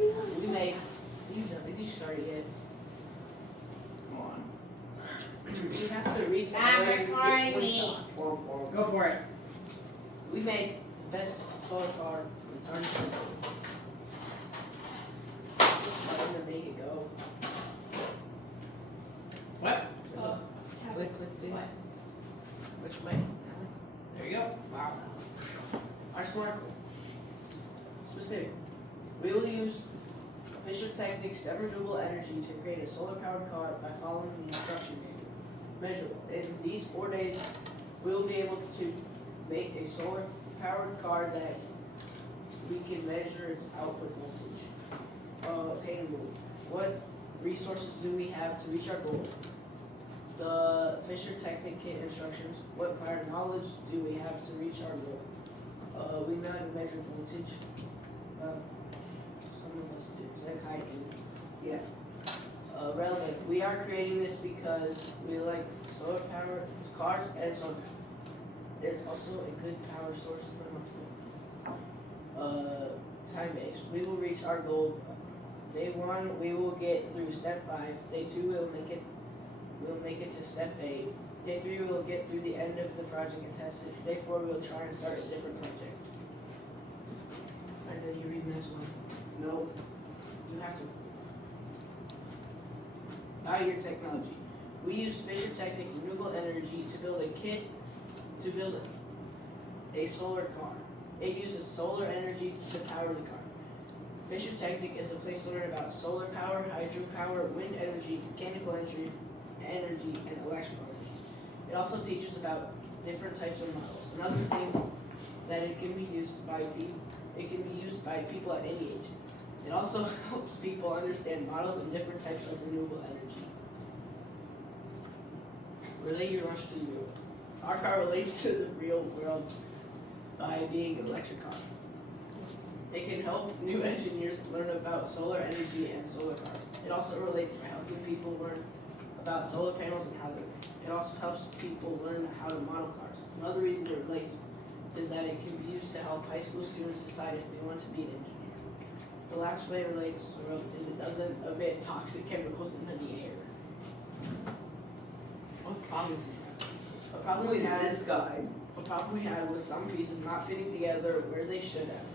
We made. Did you start it yet? Come on. You have to read some I'm words to get recording one me. stop. Go for it. We made the best solar car in Sergeant Pepper. I'm gonna make it go. What? Click thing. Slide. Which way? There you go. Wow. Our snorkel. Specific. We will use Fisher Technics and renewable energy to create a solar-powered car by following the instruction manual. Measurable. In these 4 days, we will be able to make a solar-powered car that we can measure its output voltage. Attainable. What resources do we have to reach our goal? The Fisher Technic kit instructions. What prior knowledge do we have to reach our goal? We know how to measure voltage. Some of us do. Is that hiking? Yeah. Relevant. We are creating this because we like solar power cars and solar. There's also a good power source for them. Time based. We will reach our goal. Day 1, we will get through step 5. Day 2, we'll make it to step 8. Day 3, we'll get through the end of the project and test it. Day 4, we'll try and start a different project. Isaiah, you reading this one? No. You have to. Buy your technology. We use Fisher Technic renewable energy to build a kit to build a solar car. It uses solar energy to power the car. Fisher Technic is a place to learn about solar power, hydropower, wind energy, mechanical energy, and electrical energy. It also teaches about different types of models. Another thing that it can be used by people at any age. It also helps people understand models and different types of renewable energy. Relate your lunch to the real world. Our car relates to the real world by being an electric car. It can help new engineers learn about solar energy and solar cars. It also relates by helping people learn about solar panels and how they work. It also helps people learn how to model cars. Another reason it relates is that it can be used to help high school students decide if they want to be an engineer. The last way it relates to the road is it doesn't emit toxic chemicals into the air. What problems do you have? A problem Who we is had- this guy? A problem we had was some pieces not fitting together where they should have.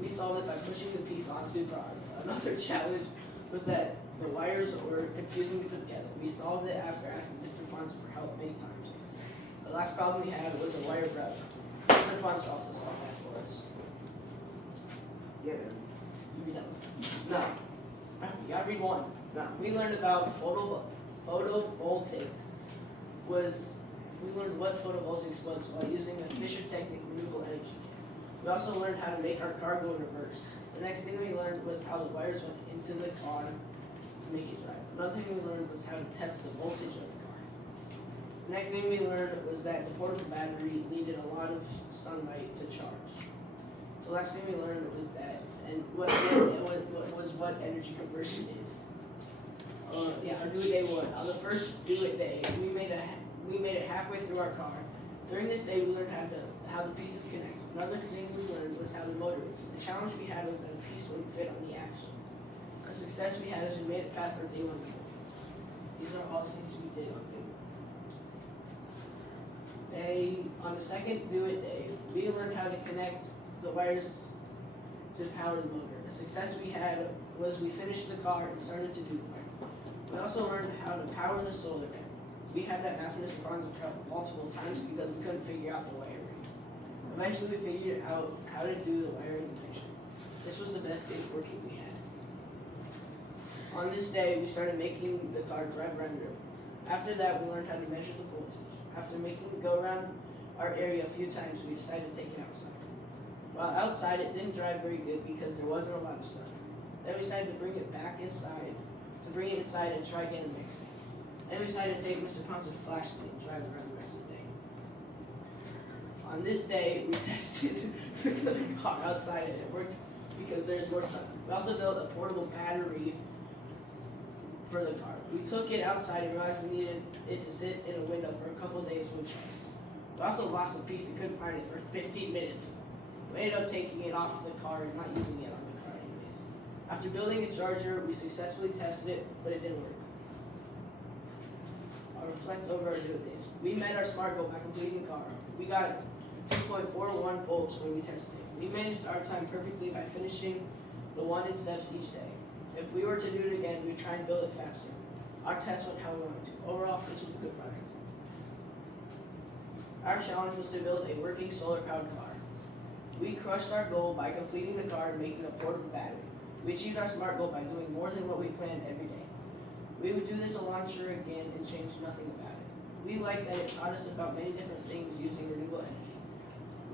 We solved it by pushing the piece onto the car. Another challenge was that the wires were confusing to put together. We solved it after asking Mr. Pons for help many times. The last problem we had was a wire breadth. Mr. Pons also solved that for us. Yeah. You read that one. No. You gotta read one. No. We learned about photovoltaics. We learned what photovoltaics was while using the Fisher Technic renewable energy. We also learned how to make our car go in reverse. The next thing we learned was how the wires went into the car to make it drive. Another thing we learned was how to test the voltage of the car. The next thing we learned was that the portable battery needed a lot of sunlight to charge. The last thing we learned was that, and what energy conversion is. Our do it day 1. On the first do it day, we made it halfway through our car. During this day, we learned how the pieces connect. Another thing we learned was how the motor works. The challenge we had was that a piece wouldn't fit on the axle. The success we had is we made it past our day 1 goal. These are all things we did on day 1. On the second do it day, we learned how to connect the wires to power the motor. The success we had was we finished the car and started to do the wiring. We also learned how to power the solar panel. We had to ask Mr. Barnes multiple times because we couldn't figure out the wiring. Eventually we figured out how to do the wiring connection. This was the best day of working we had. On this day, we started making the car drive around the road. After that, we learned how to measure the voltage. After making it go around our area a few times, we decided to take it outside. While outside, it didn't drive very good because there wasn't a lot of sun. Then we decided to bring it back inside, and try again the next day. Then we decided to take Mr. Ponce's flashlight and drive around the rest of the day. On this day, we tested the car outside and it worked because there's more sun. We also built a portable battery for the car. We took it outside and realized we needed it to sit in a window for a couple of days with charge. We also lost a piece and couldn't find it for 15 minutes. We ended up taking it off the car and not using it on the car anyways. After building a charger, we successfully tested it, but it didn't work. I'll reflect over our do it days. We met our SMART goal by completing the car. We got 2.41 volts when we tested it. We managed our time perfectly by finishing the wanted steps each day. If we were to do it again, we'd try and build it faster. Our test went how we wanted to. Overall, this was a good project. Our challenge was to build a working solar-powered car. We crushed our goal by completing the car and making a portable battery. We achieved our SMART goal by doing more than what we planned every day. We would do this a launcher again and change nothing about it. We liked that it taught us about many different things using renewable energy.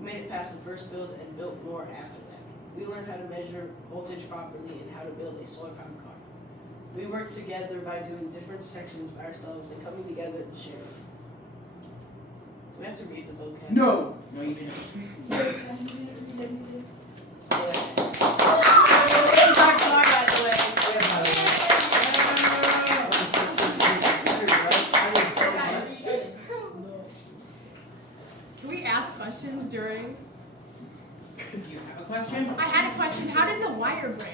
We made it past the first build and built more after that. We learned how to measure voltage properly and how to build a solar-powered car. We worked together by doing different sections by ourselves and coming together to share it. Do we have to read the vocab? No. No, you didn't. Can we ask questions during? Do you have a question? I had a question. How did the wire break?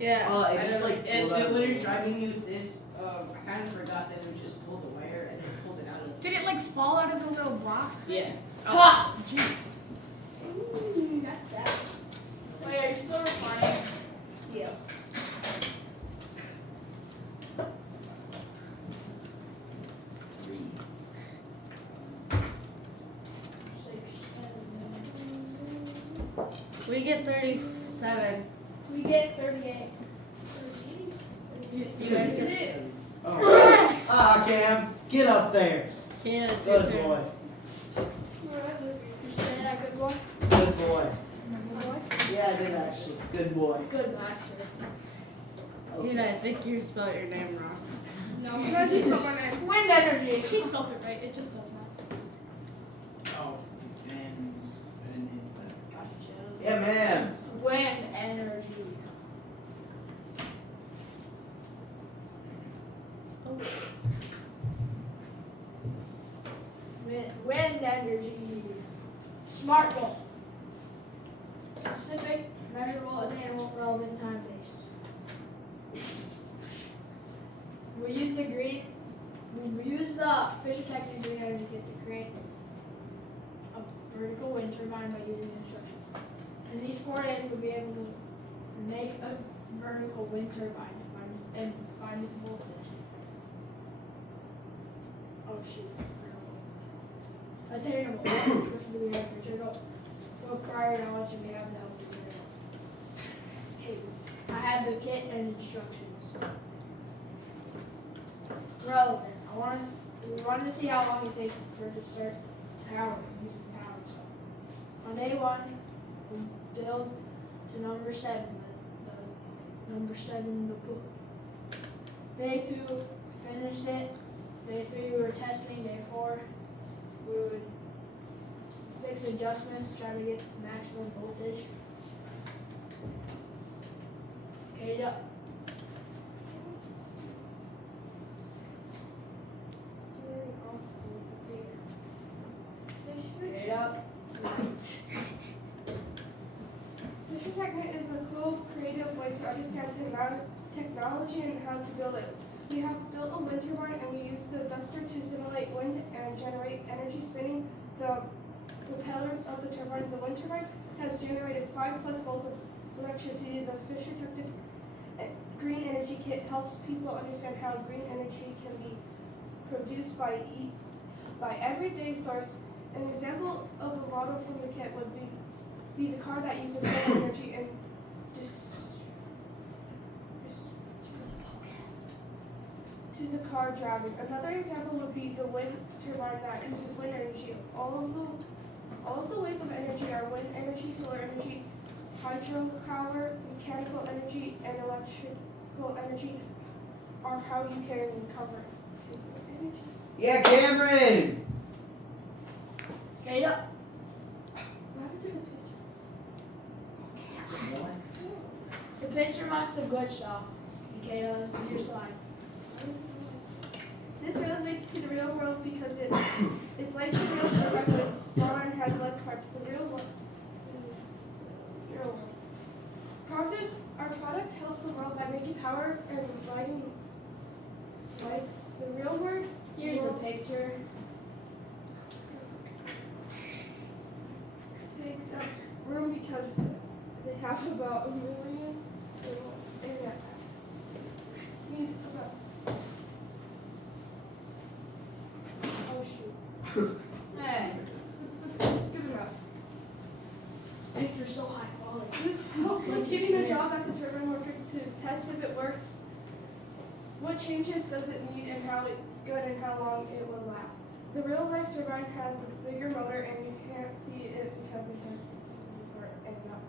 Yeah. It just like pulled out. when you're driving you this, I kind of forgot that it would just pull the wire and then pulled it out of. Did it like fall out of the little box thing? Yeah. Oh, jeez. Ooh, that's sad. Wait, are you still recording? Yes. We get 37. We get 38. You guys get Oh. Cam, get up there. Canada. Good boy. You say that, good boy? Good boy. Good boy? Yeah, I did actually. Good boy. Good master. Dude, I think you spelled your name wrong. No, I just spelled my name. Wind energy. She spelled it right. It just does not. Oh, and I didn't hit that. Gotcha. Yeah, man. Wind energy. Oh. Wind energy. SMART goal. Specific, measurable, attainable, relevant, time-based. We use the Fisher Technic Green Energy Kit to create a vertical wind turbine by using instructions. In these 4 days, we'll be able to make a vertical wind turbine and find its voltage. Oh shoot. Attainable. This is the reactor. Attainable. Well, prior knowledge and we have the help to figure it out. Okay. I have the kit and instructions. Relevant. We wanted to see how long it takes for it to start using power. So on day 1, we build to number 7, the number 7 in the book. Day 2, finished it. Day 3, we were testing. Day 4, we would fix adjustments, try to get maximum voltage. Okay, up. Okay, up. Fisher Technic is a cool, creative way to understand technology and how to build it. We have built a wind turbine and we use the duster to simulate wind and generate energy spinning the propellers of the turbine. The wind turbine has generated 5+ volts of electricity. The Fisher Technic Green Energy Kit helps people understand how green energy can be produced by everyday source. An example of a model from the kit would be the car that uses solar energy and to the car driving. Another example would be the wind turbine that uses wind energy. All of the ways of energy are wind energy, solar energy, hydropower, mechanical energy, and electrical energy are how you can recover energy. Yeah, Cameron. Straight up. What happened to the picture? What? The picture must have glitched off. Okay, this is your slide. This relates to the real world because it's like the real turbine, but it's smaller and has less parts. The real world. Our product helps the world by making power and lighting lights. The real word Here's the picture. takes up room because they have about 1 million internet. Oh shoot. Hey, It's good enough. this picture's so high quality. This helps with getting a job as a turbine worker to test if it works. What changes does it need and how it's good and how long it will last. The real life turbine has a bigger motor and you can't see it because it has and not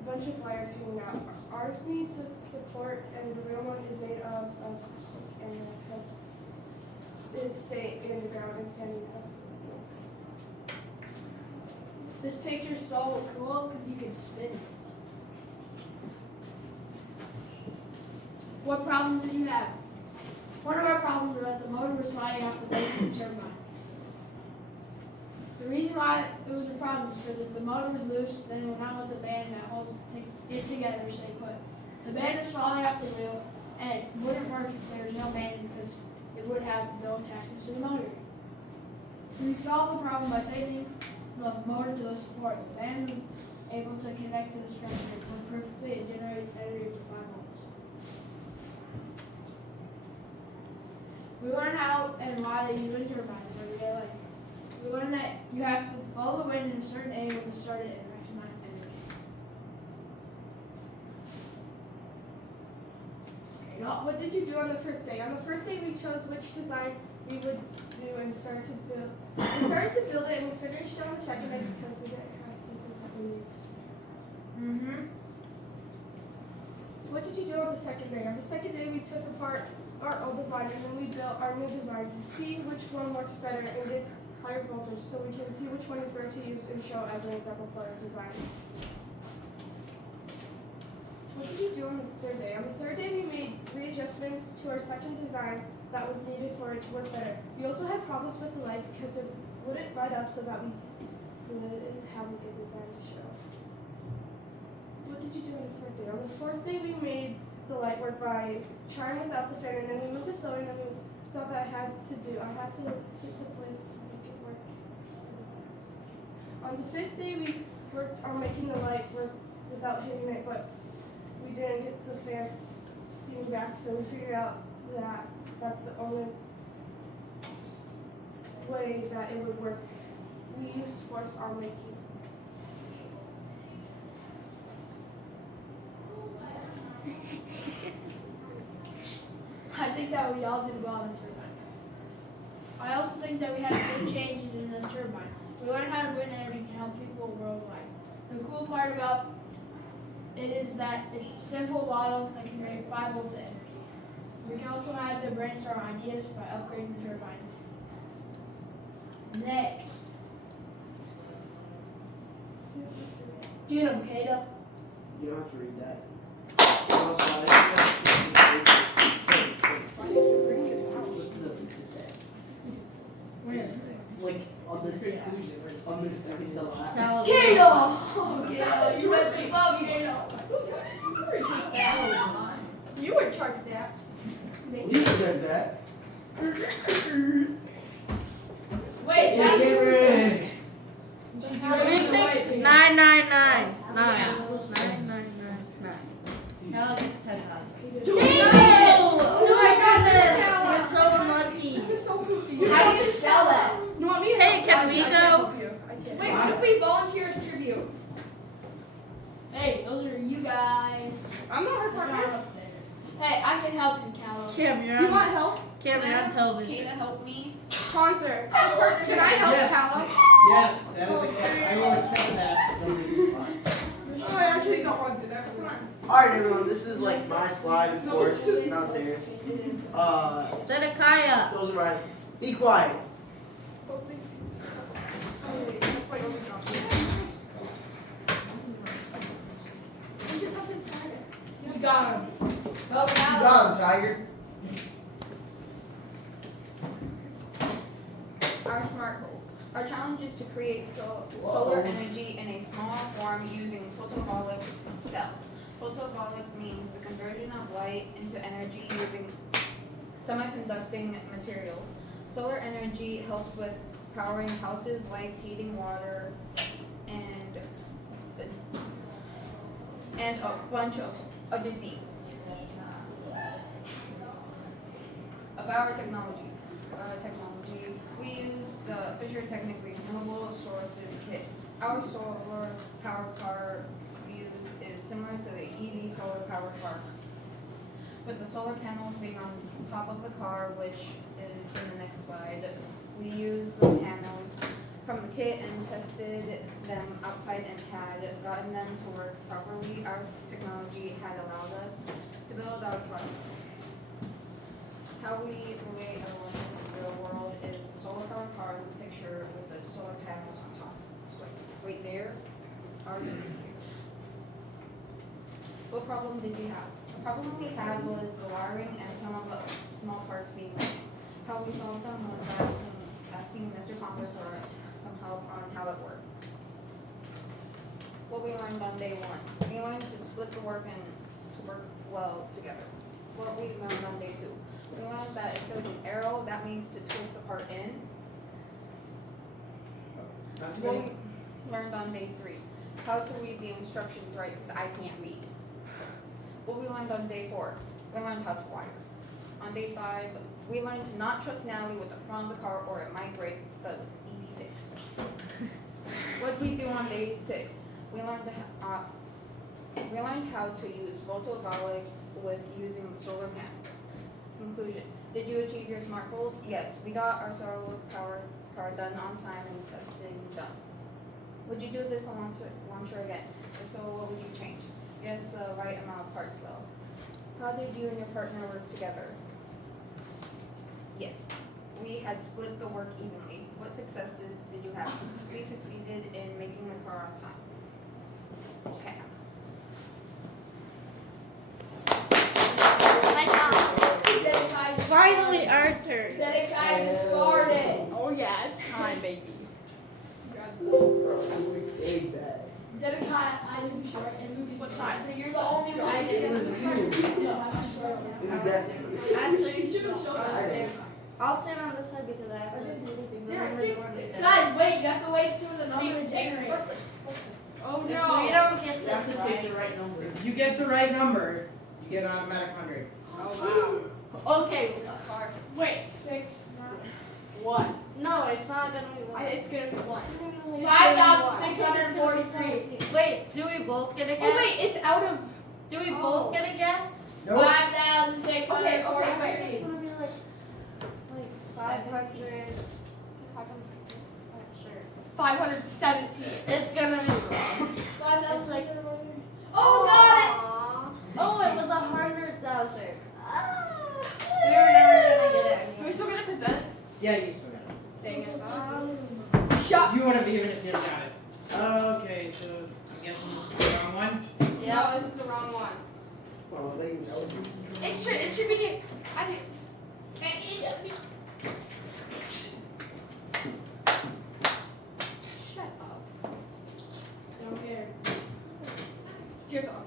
a bunch of wires hanging out. Ours needs a support and the real one is made of and helps it stay in the ground and standing up. This picture's so cool because you can spin it. What problem did you have? One of our problems was that the motor was sliding off the base of the turbine. The reason why it was a problem is because if the motor was loose, then it would not let the band that holds it together stay put. The band was falling off the wheel, and it wouldn't work if there was no band because it would have no attachments to the motor. We solved the problem by taking the motor to the support. The band was able to connect to the structure and work perfectly and generate energy to 5 volts. We learned how and why they use wind turbines in real life. We learned that you have to blow the wind in a certain angle to start it and maximize energy. Okay, now, what did you do on the first day? On the first day, we chose which design we would do and started to build. We started to build it and we finished on the second day because we didn't have pieces that we needed. What did you do on the second day? On the second day, we took apart our old design and then we built our new design to see which one works better and gets higher voltage so we can see which one is better to use and show as an example for our design. What did you do on the third day? On the third day, we made readjustments to our second design that was needed for it to work better. We also had problems with the light because it wouldn't light up so that we wouldn't have a good design to show. What did you do on the fourth day? On the fourth day, we made the light work by trying without the fan, and then we moved the solar, and then we saw that I had to hit the blades to make it work. On the fifth day, we worked on making the light work without hitting it, but we didn't get the fan feeding back, so we figured out that that's the only way that it would work. We used force on making. I think that we all did well in the turbine. I also think that we had good changes in this turbine. We learned how to win energy to help people worldwide. The cool part about it is that it's a simple model that can create 5 volts of energy. We can also add to brainstorm ideas by upgrading the turbine. Next. Get him, Kata. You don't have to read that. Listen to the text. Like on the second to last. Kato! Kato, you went to sub, Kato. You were in charge of that. You did that. Wait, Get ready. Nine, nine, nine, nine. 9. Now it's 10,000. Oh my You're so unlucky. This is so confusing. How do you spell that? You want me to Hey, can I we can't go? help you. I can't. Wait, what if we volunteer as tribute? Hey, those are you guys. I'm not her You're partner. up there. Hey, I can help you, Calum. Cam, you're You on, want help? Cam, you're on television. Kata, help me. Concert. Can I help Yes. Callum? Yes, that is accept. I will accept that. Oh, I actually don't want to. That's come on. Alright everyone, this is like my slide of course, not theirs. Zedekiah. Those are mine. Be quiet. Those things. Oh, wait, that's my only job. You just have to sign it. You got him. Oh, You now. got him, Tiger. Our SMART goals. Our challenge is to create solar energy in a small form using photovoltaic cells. Photovoltaic means the light into energy using semiconducting materials. Solar energy helps with powering houses, lights, heating, water, and a bunch of other things. About our technology. We use the Fisher Technic Renewable Sources Kit. Our solar powered car we use is similar to the EV solar powered car, with the solar panels being on top of the car, which is in the next slide. We used the panels from the kit and tested them outside and had gotten them to work properly. Our technology had allowed us to build our product. How we relate our work in the real world is the solar powered car in the picture with the solar panels on top. So right there, ours is right here. What problem did you have? The problem we had was the wiring and some of the small parts being missing. How we solved them was by asking Mr. Thompson for some help on how it works. What we learned on day one. We learned to split the work and to work well together. What we learned on day two. We learned that if there's an arrow, that means to twist the part in. What we learned on day three. How to read the instructions right, because I can't read. What we learned on day four. We learned how to wire. On day five, we learned to not trust Natalie with the front of the car or it might break, but it was an easy fix. What did we do on day six? We learned how to use photovoltaics with using solar panels. Conclusion. Did you achieve your SMART goals? Yes. We got our solar powered car done on time and testing done. Would you do this a launcher again? If so, what would you change? Yes, the right amount of parts though. How did you and your partner work together? Yes. We had split the work evenly. What successes did you have? We succeeded in making the car on time. Okay. Finally, our turn. Zedekiah just farted. Oh yeah, it's time, baby. Zedekiah, I didn't be short and Luke is What size? So you're the only one. It was you. No, I'm short. It was definitely. Actually, you should have shown us. I'll stand on this side because I haven't done anything. Yeah, I fixed it. Guys, wait, you have to wait for the number to generate. Oh If we no. don't get You have this to pick right. the right number. If you get the right number, you get an automatic 100. Okay. Wait, 6. One. No, it's not gonna be one. It's gonna be one. 5,643. Wait, do we both get a guess? Oh wait, it's out of Do we both get a guess? Nope. 5,643. It's gonna be like 500. Sure. 517. It's gonna be wrong. 5,643. Oh, got it. Oh, it was 100,000. We were never gonna get it. Are we still gonna present? Yeah, you still got it. Dang it. Shucks. You would have even if you got it. Okay, so I'm guessing this is the wrong one. Yeah. No, this is the wrong one. Oh, they know this is the It should be. I think. Shut up. Don't care. You're gone.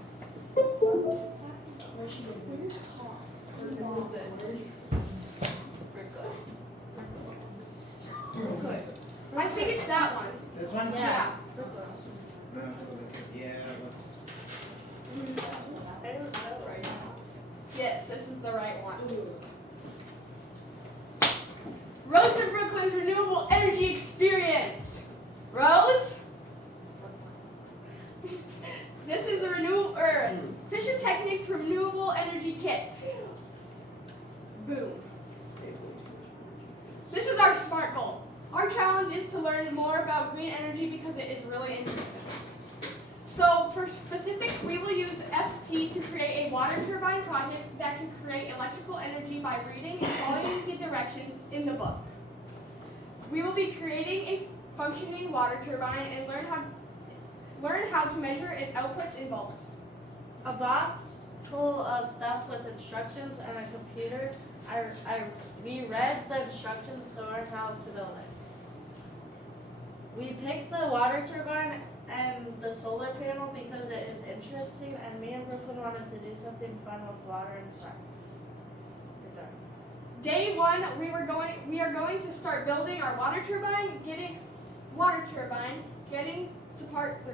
Where's she going? We're good. I think it's that one. This one? Yeah. No, it's a little bit- yeah. Yes, this is the right one. Rose and Brooklyn's renewable energy experience. Rose? This is a Fisher Technics renewable energy kit. Boom. This is our SMART goal. Our challenge is to learn more about green energy because it is really interesting. So for specific, we will use FT to create a water turbine project that can create electrical energy by reading and following the directions in the book. We will be creating a functioning water turbine and learn how to measure its outputs in volts. A box full of stuff with instructions and a computer. We read the instructions to learn how to build it. We picked the water turbine and the solar panel because it is interesting, and me and Brooklyn wanted to do something fun with water and sun. We're done. Day 1, we are going to start building our water turbine, getting to part 3.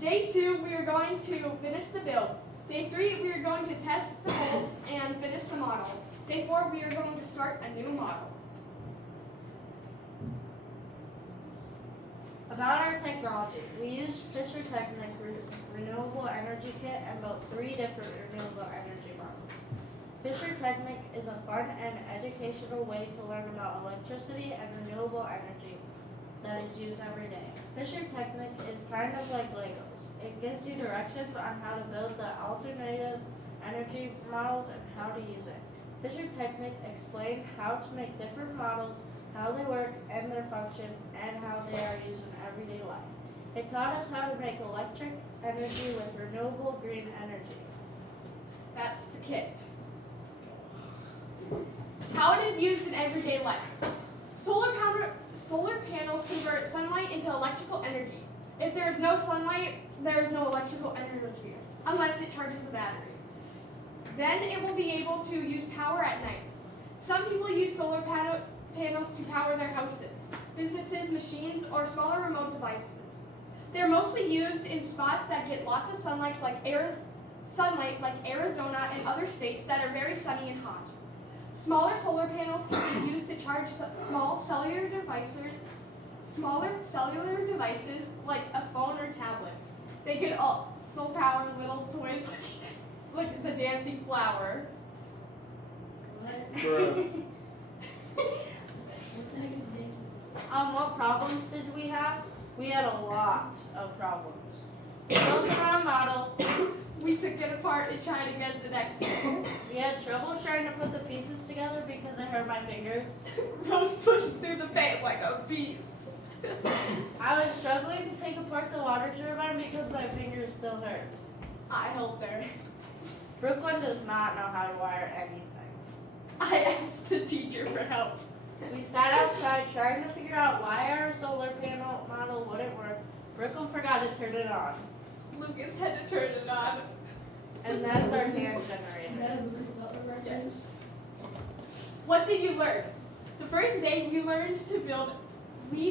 Day 2, we are going to finish the build. Day 3, we are going to test the bolts and finish the model. Day 4, we are going to start a new model. About our technology, we used Fisher Technic Renewable Energy Kit and built 3 different renewable energy models. Fisher Technic is a fun and educational way to learn about electricity and renewable energy that is used every day. Fisher Technic is kind of like Legos. It gives you directions on how to build the alternative energy models and how to use it. Fisher Technic explained how to make different models, how they work and their function, and how they are used in everyday life. It taught us how to make electric energy with renewable green energy. That's the kit. How it is used in everyday life. Solar panels convert sunlight into electrical energy. If there is no sunlight, there is no electrical energy, unless it charges the battery. Then it will be able to use power at night. Some people use solar panels to power their houses, businesses, machines, or smaller remote devices. They're mostly used in spots that get lots of sunlight like Arizona and other states that are very sunny and hot. Smaller solar panels can be used to charge smaller cellular devices like a phone or tablet. They could also power little toys like the dancing flower. Bruh. What the heck is a dancing? What problems did we have? We had a lot of problems. We built our model. We took it apart and tried to get the next one. We had trouble trying to put the pieces together because it hurt my fingers. Rose pushed through the paint like a beast. I was struggling to take apart the water turbine because my fingers still hurt. I helped her. Brooklyn does not know how to wire anything. I asked the teacher for help. We sat outside trying to figure out why our solar panel model wouldn't work. Brooklyn forgot to turn it on. Lucas had to turn it on. And that's our hand Is generator. that a Lucas Butler reference? What did you learn? The first day we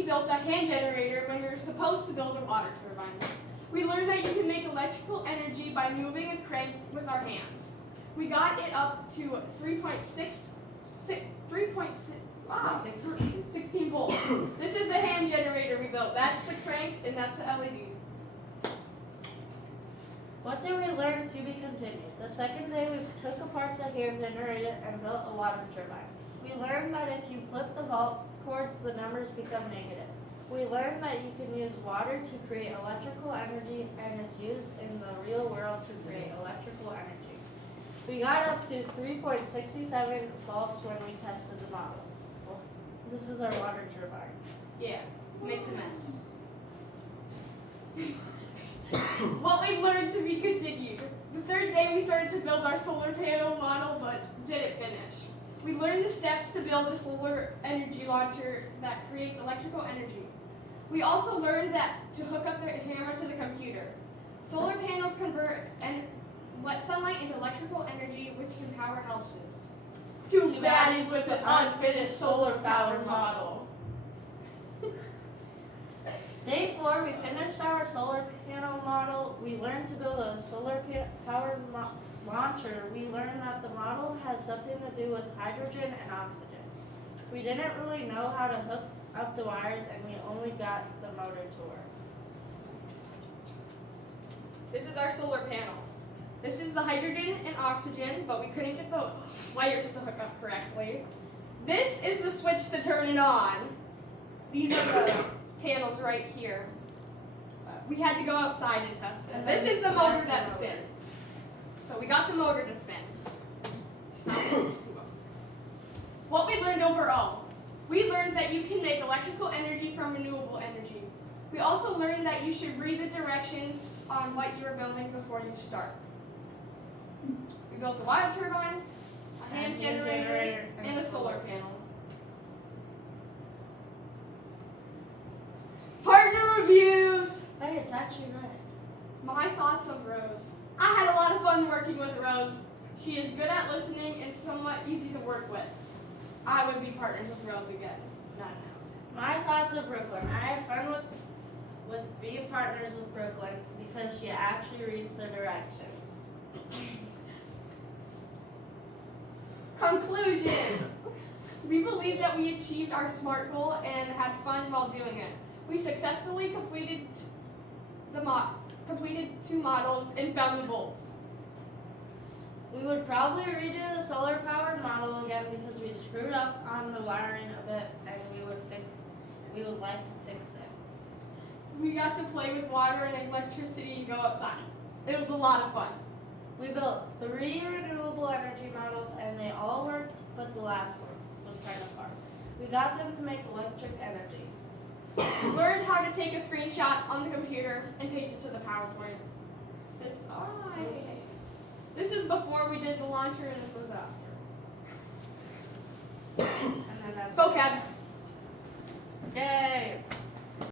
built a hand generator when we were supposed to build a water turbine. We learned that you can make electrical energy by moving a crank with our hands. We got it up to 16 volts. This is the hand generator we built. That's the crank and that's the LED. What did we learn to be continued? The second day we took apart the hand generator and built a water turbine. We learned that if you flip the volt cords, the numbers become negative. We learned that you can use water to create electrical energy and it's used in the real world to create electrical energy. We got up to 3.67 volts when we tested the model. This is our water turbine. Yeah, makes a mess. What we learned to be continued. The third day we started to build our solar panel model but didn't finish. We learned the steps to build a solar energy launcher that creates electrical energy. We also learned that to hook up the hammer to the computer. Solar panels convert sunlight into electrical energy which can power houses. Too bad he's with the unfinished solar power model. Day 4, we finished our solar panel model. We learned to build a solar power launcher. We learned that the model has something to do with hydrogen and oxygen. We didn't really know how to hook up the wires and we only got the motor to work. This is our solar panel. This is the hydrogen and oxygen, but we couldn't get the wires to hook up correctly. This is the switch to turn it on. These are the panels right here. We had to go outside and test it. This is the motor that spins. So we got the motor to spin. It's not finished too long. What we learned overall. We learned that you can make electrical energy from renewable energy. We also learned that you should read the directions on what you are building before you start. We built a water turbine, a hand generator, and a solar panel. Partner reviews! I it's actually right. My thoughts of Rose. I had a lot of fun working with Rose. She is good at listening and somewhat easy to work with. I would be partners with Rose again. Not now. My thoughts of Brooklyn. I had fun with being partners with Brooklyn because she actually reads the directions. Conclusion. We believe that we achieved our SMART goal and had fun while doing it. We successfully completed completed 2 models and found the bolts. We would probably redo the solar powered model again because we screwed up on the wiring of it and we would like to fix it. We got to play with water and electricity and go outside. It was a lot of fun. We built 3 renewable energy models and they all worked, but the last one was kind of hard. We got them to make electric energy. Learned how to take a screenshot on the computer and paste it to the PowerPoint. This is before we did the launcher and this was after. And then that's Vocab.